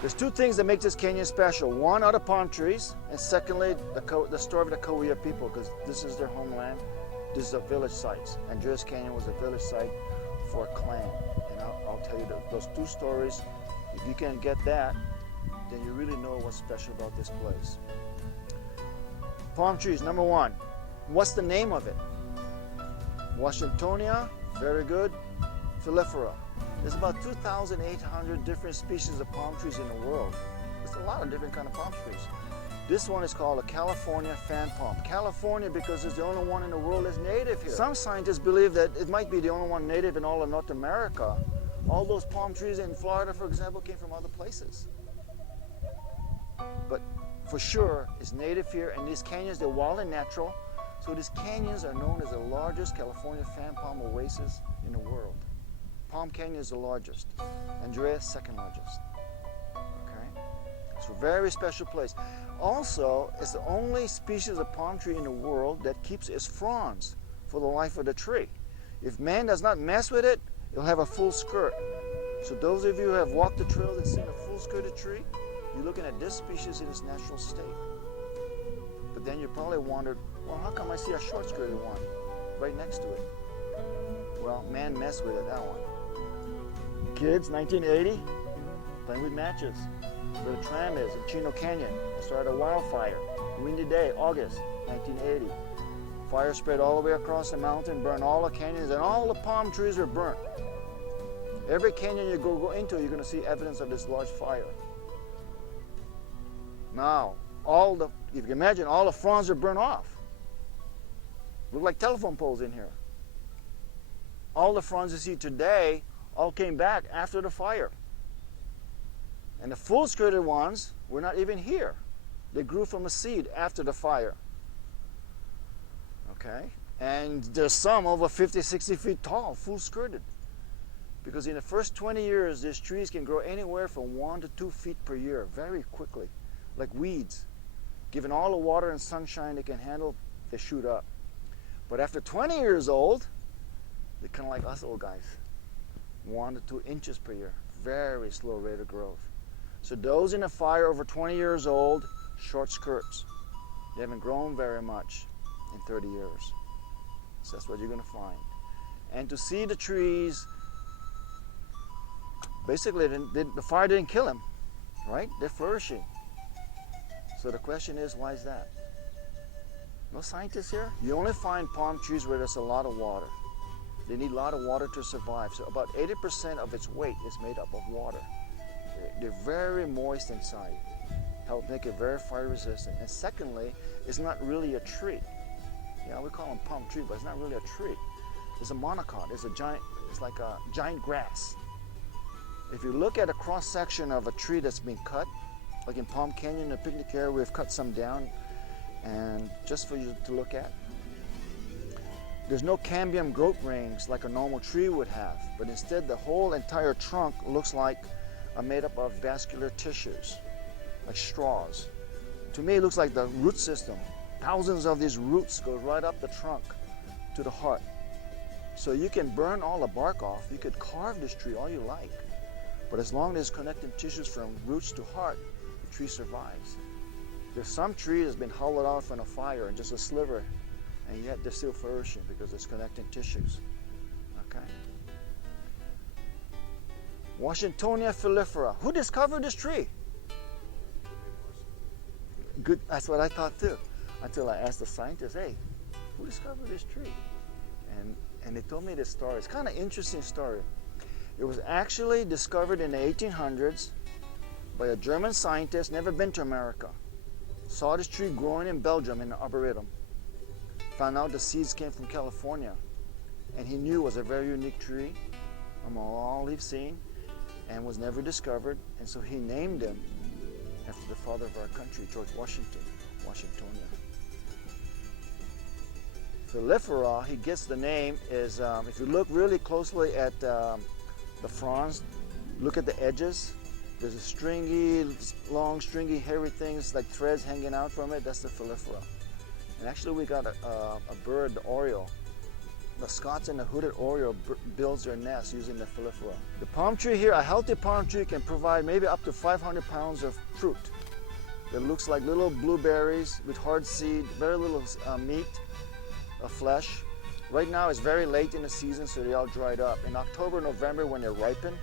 There's two things that make this canyon special. One are the palm trees, and secondly, the story of the Kauai people, because this is their homeland. This is a village site. Andreas Canyon was a village site for a clan. And I'll tell you those two stories. If you can get that, then you really know what's special about this place. Palm trees, number one. What's the name of it? Washingtonia, very good. Filifera. There's about 2,800 different species of palm trees in the world. There's a lot of different kind of palm trees. This one is called a California fan palm. California because it's the only one in the world that's native here. Some scientists believe that it might be the only one native in all of North America. All those palm trees in Florida, for example, came from other places. But for sure, it's native here, and these canyons, they're wild and natural. So these canyons are known as the largest California fan palm oasis in the world. Palm Canyon is the largest. Andreas, second largest. Okay? It's a very special place. Also, it's the only species of palm tree in the world that keeps its fronds for the life of the tree. If man does not mess with it, it'll have a full skirt. So those of you who have walked the trail and seen a full skirted tree, you're looking at this species in its natural state. But then you probably wondered, well, how come I see a short skirted one right next to it? Well, man messed with it, that one. Kids, 1980, playing with matches. Where the tram is in Chino Canyon. I started a wildfire. Windy day, August 1980. Fire spread all the way across the mountain, burned all the canyons, and all the palm trees were burnt. Every canyon you go into, you're going to see evidence of this large fire. Now, if you can imagine, all the fronds are burnt off. Look like telephone poles in here. All the fronds you see today all came back after the fire. And the full-skirted ones were not even here. They grew from a seed after the fire. Okay? And there's some over 50, 60 feet tall, full-skirted. Because in the first 20 years, these trees can grow anywhere from 1 to 2 feet per year, very quickly, like weeds. Given all the water and sunshine they can handle, they shoot up. But after 20 years old, they're kind of like us old guys. 1 to 2 inches per year. Very slow rate of growth. So those in the fire over 20 years old, short skirts. They haven't grown very much in 30 years. So that's what you're going to find. And to see the trees, basically the fire didn't kill them, right? They're flourishing. So the question is, why is that? No scientists here? You only find palm trees where there's a lot of water. They need a lot of water to survive. So about 80% of its weight is made up of water. They're very moist inside. Help make it very fire resistant. And secondly, it's not really a tree. Yeah, we call them palm tree, but it's not really a tree. It's a monocot. It's like a giant grass. If you look at a cross section of a tree that's been cut, like in Palm Canyon, the picnic area, we've cut some down, and just for you to look at. There's no cambium growth rings like a normal tree would have, but instead the whole entire trunk looks like made up of vascular tissues, like straws. To me, it looks like the root system. Thousands of these roots go right up the trunk to the heart. So you can burn all the bark off. You could carve this tree all you like. But as long as connecting tissues from roots to heart, the tree survives. There's some tree that's been hollowed out from a fire and just a sliver, and yet they're still flourishing because it's connecting tissues. Okay. Washingtonia filifera. Who discovered this tree? Good. That's what I thought too, until I asked the scientists, "Hey, who discovered this tree?" And they told me this story. It's kind of an interesting story. It was actually discovered in the 1800s by a German scientist, never been to America. Saw this tree growing in Belgium in the Arboretum. Found out the seeds came from California. And he knew it was a very unique tree among all he've seen and was never discovered. And so he named him after the father of our country, George Washington, Washingtonia. Filifera, he gets the name, is if you look really closely at the fronds, look at the edges. There's a stringy, long, stringy, hairy things like threads hanging out from it. That's the filifera. And actually, we got a bird, the oriole. The Scots and the hooded oriole builds their nest using the filifera. The palm tree here, a healthy palm tree can provide maybe up to 500 pounds of fruit. It looks like little blueberries with hard seed, very little meat. Of flesh. Right now it's very late in the season, so they all dried up. In October, November, when they ripen,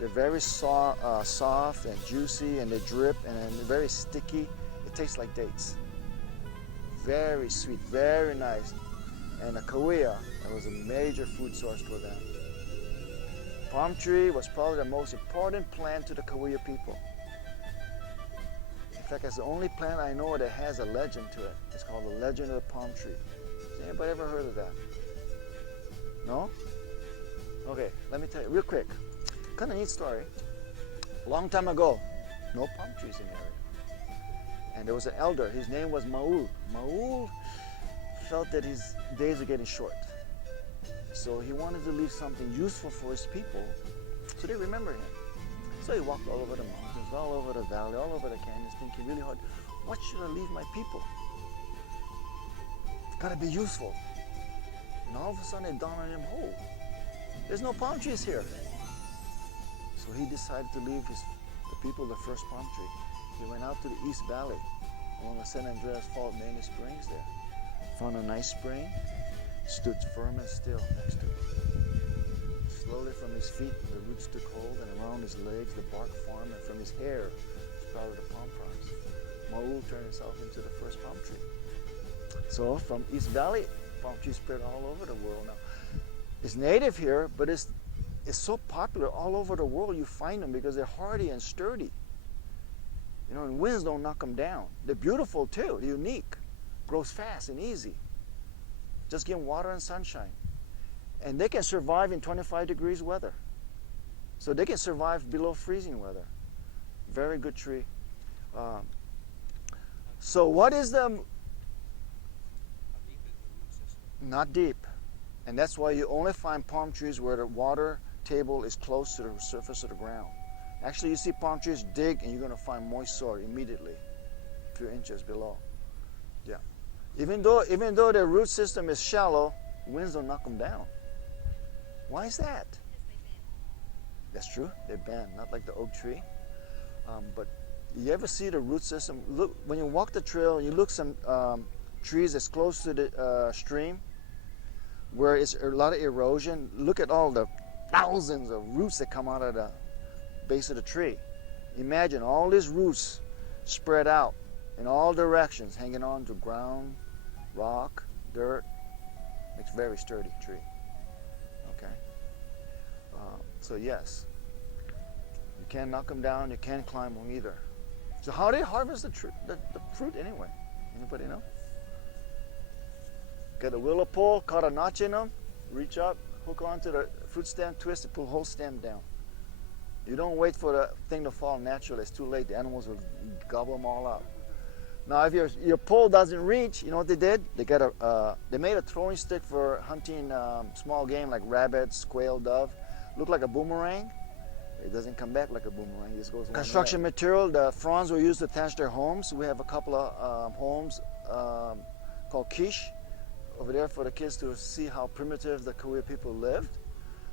they're very soft and juicy, and they drip, and they're very sticky. It tastes like dates. Very sweet, very nice. And the kawia, that was a major food source for them. Palm tree was probably the most important plant to the Kawia people. In fact, it's the only plant I know that has a legend to it. It's called the Legend of the Palm Tree. Has anybody ever heard of that? No? Okay, let me tell you real quick. Kind of neat story. A long time ago, no palm trees in the area. And there was an elder, his name was Maul. Maul felt that his days were getting short. So he wanted to leave something useful for his people so they remember him. So he walked all over the mountains, all over the valley, all over the canyons, thinking really hard, what should I leave my people? It's gotta be useful. And all of a sudden it dawned on him, oh, there's no palm trees here. So he decided to leave the people the first palm tree. He went out to the East Valley along the San Andreas Fault, many springs there. Found a nice spring, stood firm and still next to it. Slowly from his feet, the roots took hold, and around his legs, the bark formed, and from his hair sprouted the palm fronds. Maul turned himself into the first palm tree. So from East Valley, palm trees spread all over the world now. It's native here, but it's so popular all over the world. You find them because they're hardy and sturdy. You know, and winds don't knock them down. They're beautiful too. They're unique. Grows fast and easy. Just give them water and sunshine. And they can survive in 25 degrees weather. So they can survive below freezing weather. Very good tree. So what is the... Not deep. And that's why you only find palm trees where the water table is close to the surface of the ground. Actually, you see palm trees dig and you're going to find moist soil immediately, a few inches below. Yeah. Even though their root system is shallow, winds don't knock them down. Why is that? That's true. They bend, not like the oak tree. But you ever see the root system? Look, when you walk the trail, you look some trees that's close to the stream, where it's a lot of erosion. Look at all the thousands of roots that come out of the base of the tree. Imagine all these roots spread out in all directions, hanging on to ground, rock, dirt. Makes a very sturdy tree. Okay. So yes, you can't knock them down. You can't climb them either. So how do they harvest the fruit anyway? Anybody know? Get a willow pole, cut a notch in them, reach up, hook onto the fruit stem, twist it, pull the whole stem down. You don't wait for the thing to fall naturally. It's too late. The animals will gobble them all up. Now, if your pole doesn't reach, you know what they did? They made a throwing stick for hunting small game like rabbits, quail, dove. Look like a boomerang. It doesn't come back like a boomerang. It just goes one Construction way. Material, the fronds were used to attach their homes. We have a couple of homes called quiche over there for the kids to see how primitive the Cahuilla people lived.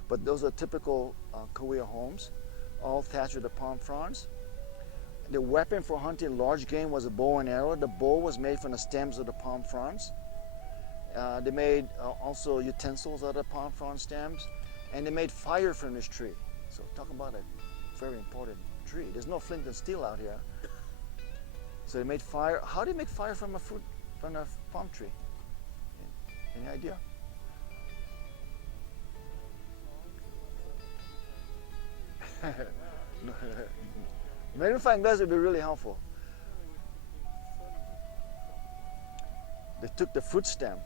But those are typical Cahuilla homes, all thatched with the palm fronds. The weapon for hunting large game was a bow and arrow. The bow was made from the stems of the palm fronds. They made also utensils out of palm frond stems, and they made fire from this tree. So talk about a very important tree. There's no flint and steel out here. So they made fire. How do you make fire from a palm tree? Any idea? Magnifying glass would be really helpful. They took the fruit stem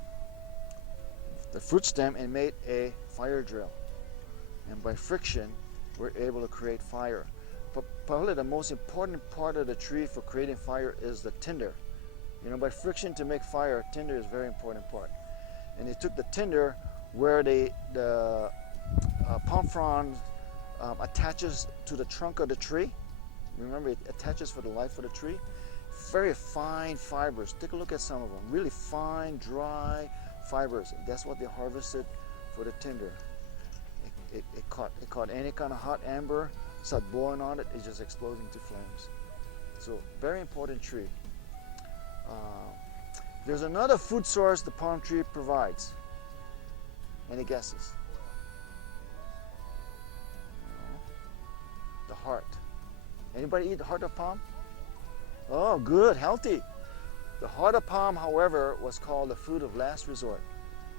and made a fire drill. And by friction, we're able to create fire. But probably the most important part of the tree for creating fire is the tinder. You know, by friction to make fire, tinder is a very important part. And they took the tinder where the palm frond attaches to the trunk of the tree. Remember, it attaches for the life of the tree. Very fine fibers. Take a look at some of them. Really fine, dry fibers. That's what they harvested for the tinder. It caught any kind of hot amber, started blowing on it, it's just exploding into flames. So, very important tree. There's another food source the palm tree provides. Any guesses? The heart. Anybody eat the heart of palm? Oh, good, healthy. The heart of palm, however, was called the food of last resort.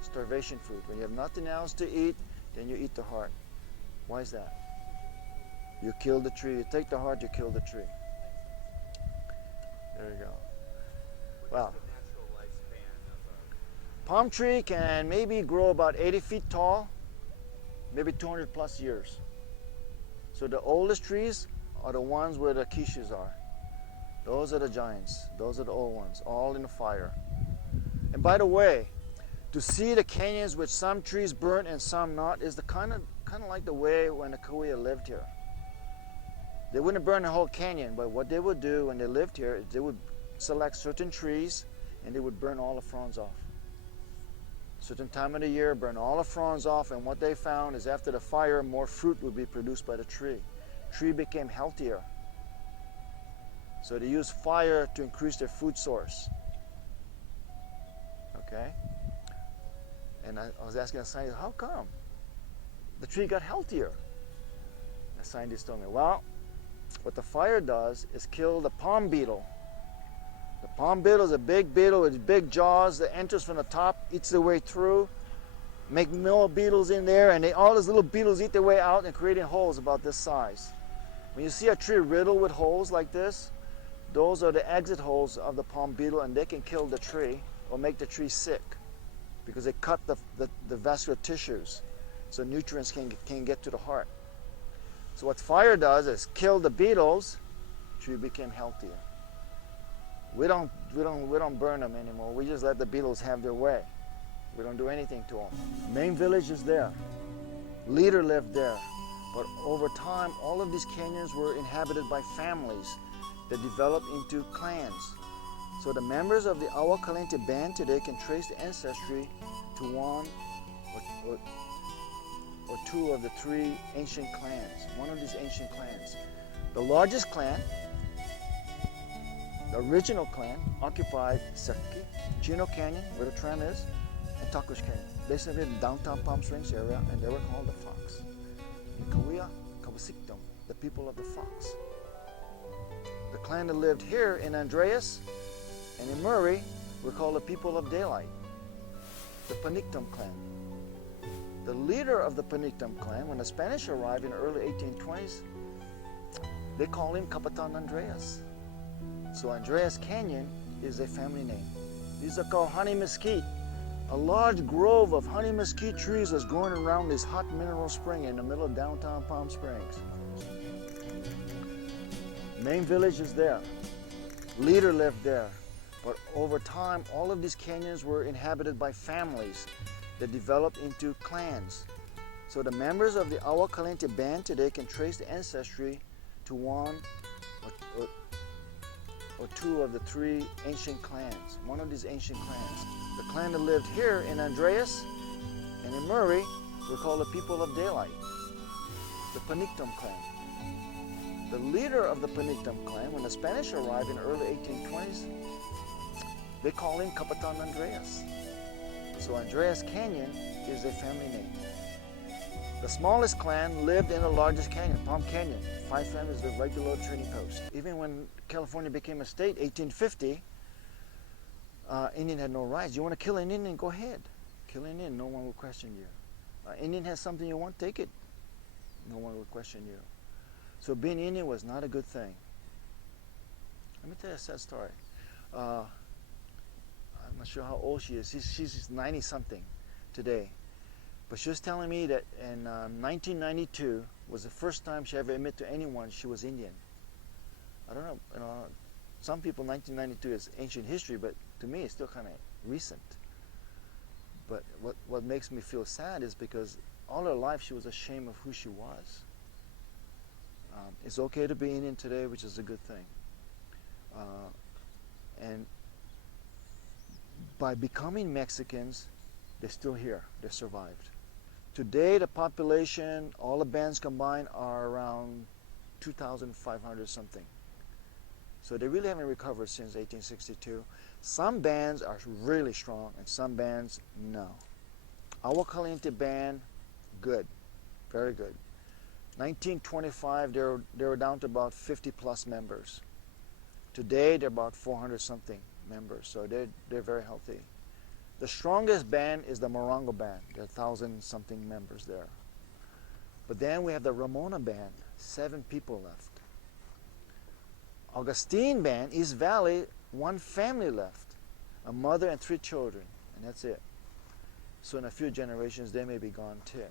Starvation food. When you have nothing else to eat, then you eat the heart. Why is that? You kill the tree. You take the heart, you kill the tree. There you go. Wow. Palm tree can maybe grow about 80 feet tall, maybe 200 plus years. So the oldest trees are the ones where the quiches are. Those are the giants. Those are the old ones, all in the fire. And by the way, to see the canyons with some trees burnt and some not is the kind of like the way when the Cahuilla lived here. They wouldn't burn the whole canyon, but what they would do when they lived here is they would select certain trees and they would burn all the fronds off. Certain time of the year, burn all the fronds off, and what they found is after the fire, more fruit would be produced by the tree. Tree became healthier. So they used fire to increase their food source. Okay? And I was asking a scientist, how come the tree got healthier? The scientist told me, well, what the fire does is kill the palm beetle. The palm beetle is a big beetle with big jaws that enters from the top, eats their way through, make more beetles in there, and all those little beetles eat their way out and creating holes about this size. When you see a tree riddled with holes like this, those are the exit holes of the palm beetle, and they can kill the tree or make the tree sick because they cut the vascular tissues so nutrients can get to the heart. So what fire does is kill the beetles, tree became healthier. We don't burn them anymore. We just let the beetles have their way. We don't do anything to them. Main village is there. Leader lived there. But over time, all of these canyons were inhabited by families that developed into clans. So the members of the Awa Caliente band today can trace the ancestry to one or two of the three ancient clans, one of these ancient clans. The largest clan, the original clan, occupied Seki, Chino Canyon, where the tram is, and Takush Canyon, basically in downtown Palm Springs area, and they were called the Fox. In Cahuilla, Kawasiktam, the people of the Fox. The clan that lived here in Andreas and in Murray were called the people of daylight, the Panictum clan. The leader of the Panictum clan, when the Spanish arrived in the early 1820s, they called him Capitan Andreas. So Andreas Canyon is a family name. These are called honey mesquite. A large grove of honey mesquite trees was growing around this hot mineral spring in the middle of downtown Palm Springs. Main village is there. Leader lived there. But over time, all of these canyons were inhabited by families that developed into clans. So the members of the Agua Caliente band today can trace the ancestry to one or two of the three ancient clans, one of these ancient clans. The clan that lived here in Andreas and in Murray were called the People of Daylight, the Panictum clan. The leader of the Panictum clan, when the Spanish arrived in the early 1820s, they call him Capitan Andreas. So Andreas Canyon is a family name. The smallest clan lived in the largest canyon, Palm Canyon. 5 families lived right below the trading post. Even when California became a state, 1850, Indian had no rights. You want to kill an Indian, go ahead. Kill an Indian, no one will question you. Indian has something you want, take it. No one will question you. So being Indian was not a good thing. Let me tell you a sad story. I'm not sure how old she is. She's 90 something today. But she was telling me that in 1992 was the first time she ever admitted to anyone she was Indian. I don't know, some people 1992 is ancient history, but to me it's still kind of recent. But what makes me feel sad is because all her life she was ashamed of who she was. It's okay to be Indian today, which is a good thing. And by becoming Mexicans, they're still here, they survived. Today the population, all the bands combined, are around 2,500 something. So they really haven't recovered since 1862. Some bands are really strong and some bands, no. Agua Caliente band, good, very good. 1925, they were down to about 50 plus members. Today they're about 400 something members, so they're very healthy. The strongest band is the Morongo band. There are 1,000 something members there. But then we have the Ramona band, 7 people left. Augustine band, East Valley, 1 family left, a mother and 3 children, and that's it. So in a few generations, they may be gone too.